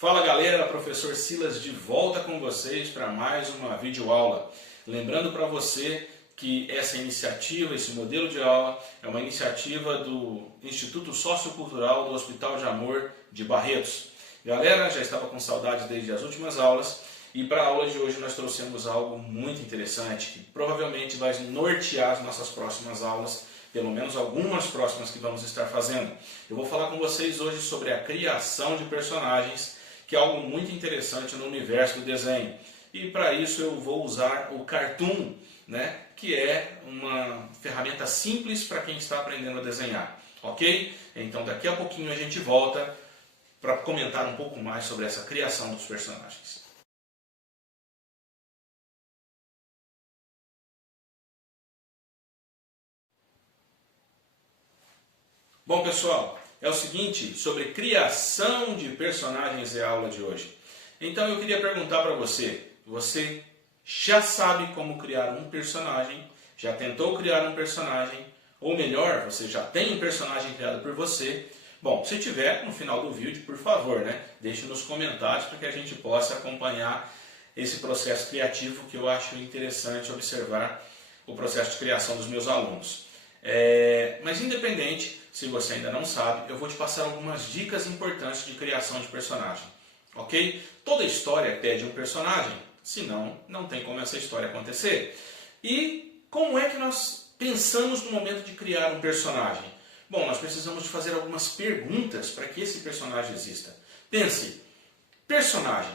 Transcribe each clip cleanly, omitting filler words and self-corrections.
Fala galera, professor Silas de volta com vocês para mais uma videoaula. Lembrando para você que essa iniciativa, esse modelo de aula é uma iniciativa do Instituto Sociocultural do Hospital de Amor de Barretos. Galera, já estava com saudades desde as últimas aulas e para a aula de hoje nós trouxemos algo muito interessante que provavelmente vai nortear as nossas próximas aulas, pelo menos algumas próximas que vamos estar fazendo. Eu vou falar com vocês hoje sobre a criação de personagens, que é algo muito interessante no universo do desenho. E para isso eu vou usar o Cartoon, que é uma ferramenta simples para quem está aprendendo a desenhar. Ok? Então daqui a pouquinho a gente volta para comentar um pouco mais sobre essa criação dos personagens. Bom pessoal, é o seguinte, sobre criação de personagens é a aula de hoje. Então eu queria perguntar para você, você já sabe como criar um personagem? Já tentou criar um personagem? Ou melhor, você já tem um personagem criado por você? Bom, se tiver, no final do vídeo, por favor, deixe nos comentários para que a gente possa acompanhar esse processo criativo que eu acho interessante observar o processo de criação dos meus alunos. Mas independente, se você ainda não sabe, eu vou te passar algumas dicas importantes de criação de personagem. Ok? Toda história pede um personagem, senão não tem como essa história acontecer. E como é que nós pensamos no momento de criar um personagem? Bom, nós precisamos de fazer algumas perguntas para que esse personagem exista. Pense, personagem.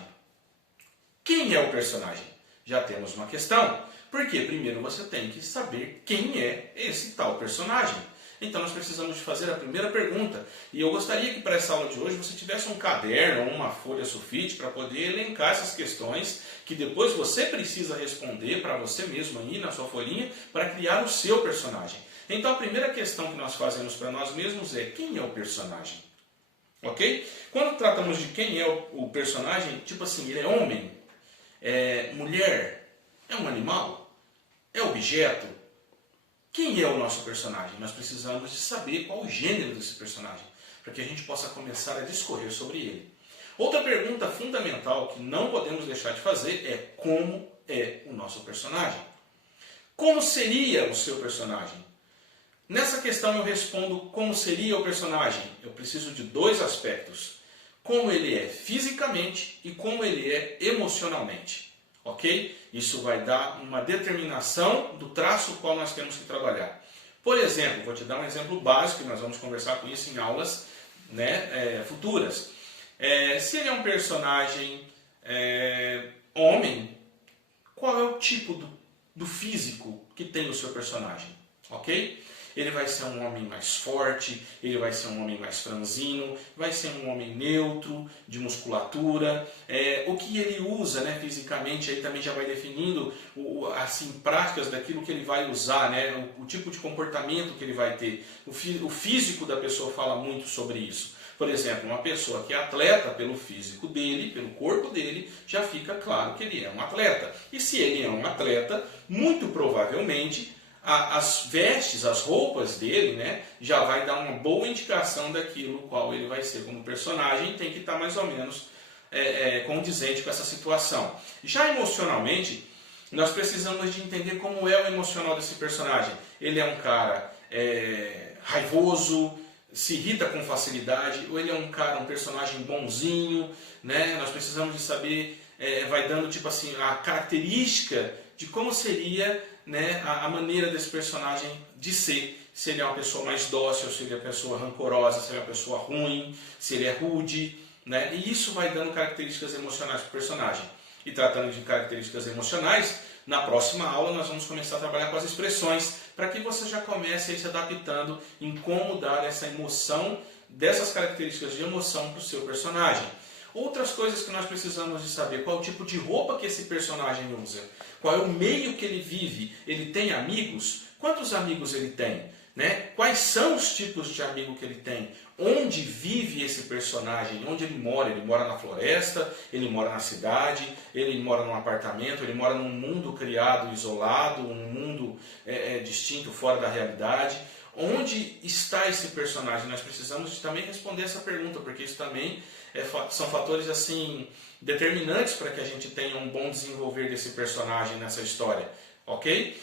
Quem é o personagem? Já temos uma questão. Porque primeiro você tem que saber quem é esse tal personagem. Então nós precisamos de fazer a primeira pergunta. E eu gostaria que para essa aula de hoje você tivesse um caderno ou uma folha sulfite para poder elencar essas questões que depois você precisa responder para você mesmo aí na sua folhinha para criar o seu personagem. Então a primeira questão que nós fazemos para nós mesmos é: quem é o personagem? Ok? Quando tratamos de quem é o personagem, tipo assim, ele é homem? É mulher? É um animal? É objeto? Quem é o nosso personagem? Nós precisamos de saber qual o gênero desse personagem, para que a gente possa começar a discorrer sobre ele. Outra pergunta fundamental que não podemos deixar de fazer é: como é o nosso personagem? Como seria o seu personagem? Nessa questão eu respondo como seria o personagem. Eu preciso de dois aspectos: como ele é fisicamente e como ele é emocionalmente. Ok? Isso vai dar uma determinação do traço qual nós temos que trabalhar. Por exemplo, vou te dar um exemplo básico, e nós vamos conversar com isso em aulas futuras. Se ele é um personagem homem, qual é o tipo do físico que tem o seu personagem? Ok? Ele vai ser um homem mais forte, ele vai ser um homem mais franzino, vai ser um homem neutro, de musculatura. O que ele usa fisicamente aí também já vai definindo assim, práticas daquilo que ele vai usar, o tipo de comportamento que ele vai ter. O físico da pessoa fala muito sobre isso. Por exemplo, uma pessoa que é atleta, pelo físico dele, pelo corpo dele, já fica claro que ele é um atleta. E se ele é um atleta, muito provavelmente as vestes, as roupas dele, já vai dar uma boa indicação daquilo qual ele vai ser como personagem, tem que estar mais ou menos condizente com essa situação. Já emocionalmente, nós precisamos de entender como é o emocional desse personagem. Ele é um cara raivoso, se irrita com facilidade, ou ele é um personagem bonzinho, Nós precisamos de saber, vai dando tipo assim, a característica de como seria a maneira desse personagem de ser. Se ele é uma pessoa mais dócil, se ele é uma pessoa rancorosa, se ele é uma pessoa ruim, se ele é rude, E isso vai dando características emocionais para o personagem. E tratando de características emocionais, na próxima aula nós vamos começar a trabalhar com as expressões, para que você já comece a ir se adaptando em como dar essa emoção, dessas características de emoção para o seu personagem. Outras coisas que nós precisamos de saber: qual o tipo de roupa que esse personagem usa, qual é o meio que ele vive, ele tem amigos, quantos amigos ele tem, Quais são os tipos de amigo que ele tem, onde vive esse personagem, onde ele mora na floresta, ele mora na cidade, ele mora num apartamento, ele mora num mundo criado, isolado, um mundo distinto, fora da realidade. Onde está esse personagem? Nós precisamos de também responder essa pergunta, porque isso também são fatores assim determinantes para que a gente tenha um bom desenvolver desse personagem nessa história. Ok?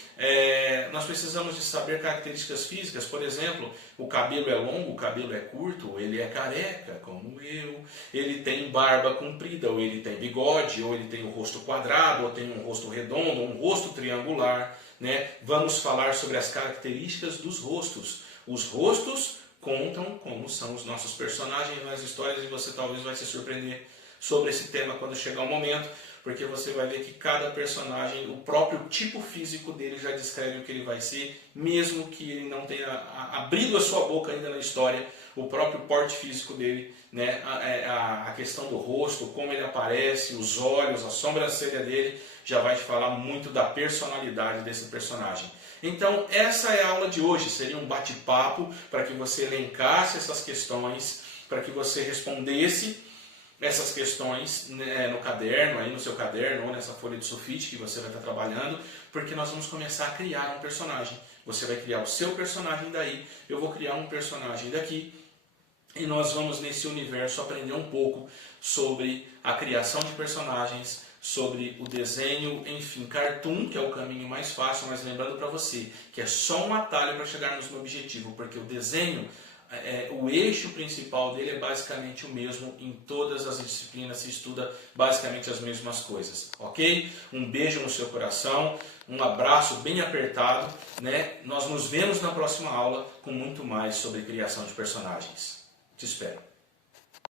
Nós precisamos de saber características físicas, por exemplo, o cabelo é longo, o cabelo é curto, ele é careca, como eu, ele tem barba comprida, ou ele tem bigode, ou ele tem o rosto quadrado, ou tem um rosto redondo, ou um rosto triangular, né? Vamos falar sobre as características dos rostos. Os rostos contam como são os nossos personagens nas histórias e você talvez vai se surpreender sobre esse tema quando chegar o momento, porque você vai ver que cada personagem, o próprio tipo físico dele já descreve o que ele vai ser, mesmo que ele não tenha abrido a sua boca ainda na história, o próprio porte físico dele, né? A questão do rosto, como ele aparece, os olhos, a sobrancelha dele, já vai te falar muito da personalidade desse personagem. Então, essa é a aula de hoje, seria um bate-papo para que você elencasse essas questões, para que você respondesse essas questões, né, no caderno, aí no seu caderno ou nessa folha de sulfite que você vai estar trabalhando, porque nós vamos começar a criar um personagem. Você vai criar o seu personagem daí, eu vou criar um personagem daqui, e nós vamos nesse universo aprender um pouco sobre a criação de personagens, sobre o desenho, enfim, cartoon, que é o caminho mais fácil, mas lembrando para você que é só um atalho para chegarmos no objetivo, porque o desenho, o eixo principal dele é basicamente o mesmo em todas as disciplinas, se estuda basicamente as mesmas coisas, ok? Um beijo no seu coração, um abraço bem apertado, né? Nós nos vemos na próxima aula com muito mais sobre criação de personagens. Te espero.